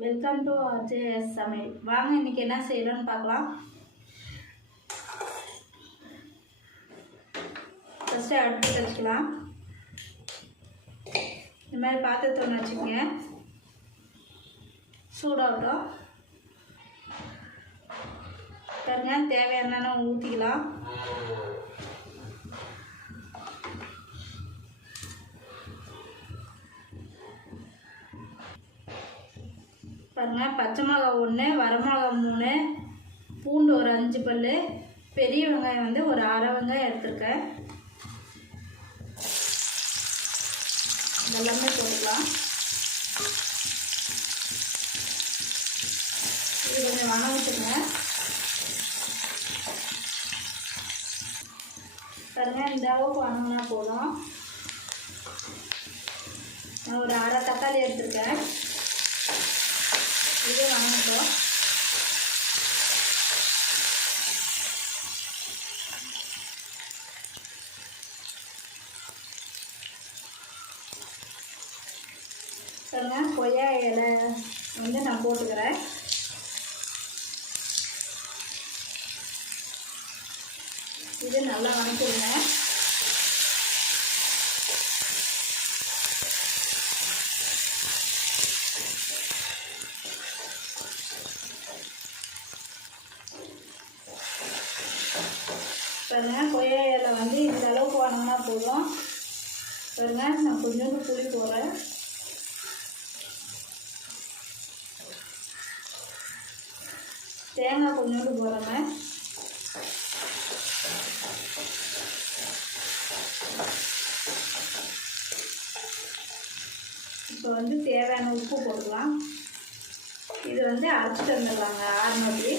Welcome to RJ's சமையல். வாங்க இன்றைக்கி என்ன செய்யணும்னு பார்க்கலாம். ஃபஸ்ட்டு அடுப்பு வச்சுக்கலாம். இந்த மாதிரி பாத்திரத்தை ஒன்று வச்சுக்கோங்க, சூடாகட்டும். பாருங்க, தேவையான ஊற்றிக்கலாம். பாருங்கள், பச்சை மிளகா 1, வரமிளகா 3, பூண்டு ஒரு 5 பல், பெரிய வெங்காயம் வந்து ஒரு அரை வெங்காயம் எடுத்துருக்கேன். இதெல்லாமே போட்டுக்கலாம். இது கொஞ்சம் வணங்கிட்டுங்க. பாருங்கள், இந்த அளவுக்கு வணங்கினா போதும். நான் ஒரு அரை தக்காளி எடுத்துருக்கேன். இது வணங்கட்டும். பாருங்க, கொய்யா இலை வந்து நான் போட்டுக்கிறேன். இது நல்லா வணக்கிடுங்க. பாருங்க, கொய்யா இலை வந்து இந்த அளவுக்கு வணங்கினா போதும். பாருங்க, நான் கொஞ்சோண்டு புளி போடுறேன். தேங்காய் கொஞ்சோண்டு போடுறேங்க. இப்போ வந்து தேவையான உப்பு போட்டுக்கலாம். இது வந்து அரைச்சிட்டு வந்துடலாங்க, ஆறுநூற்றி.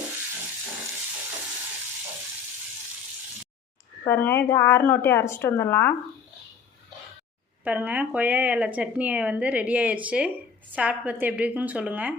பாருங்கள், இது 6 அரைச்சிட்டு வந்துடலாம். பாருங்கள், கொய்யா இலை சட்னி வந்து ரெடி ஆயிடுச்சு. சாப்பிட்டு பார்த்து எப்படி இருக்குன்னு சொல்லுங்கள்.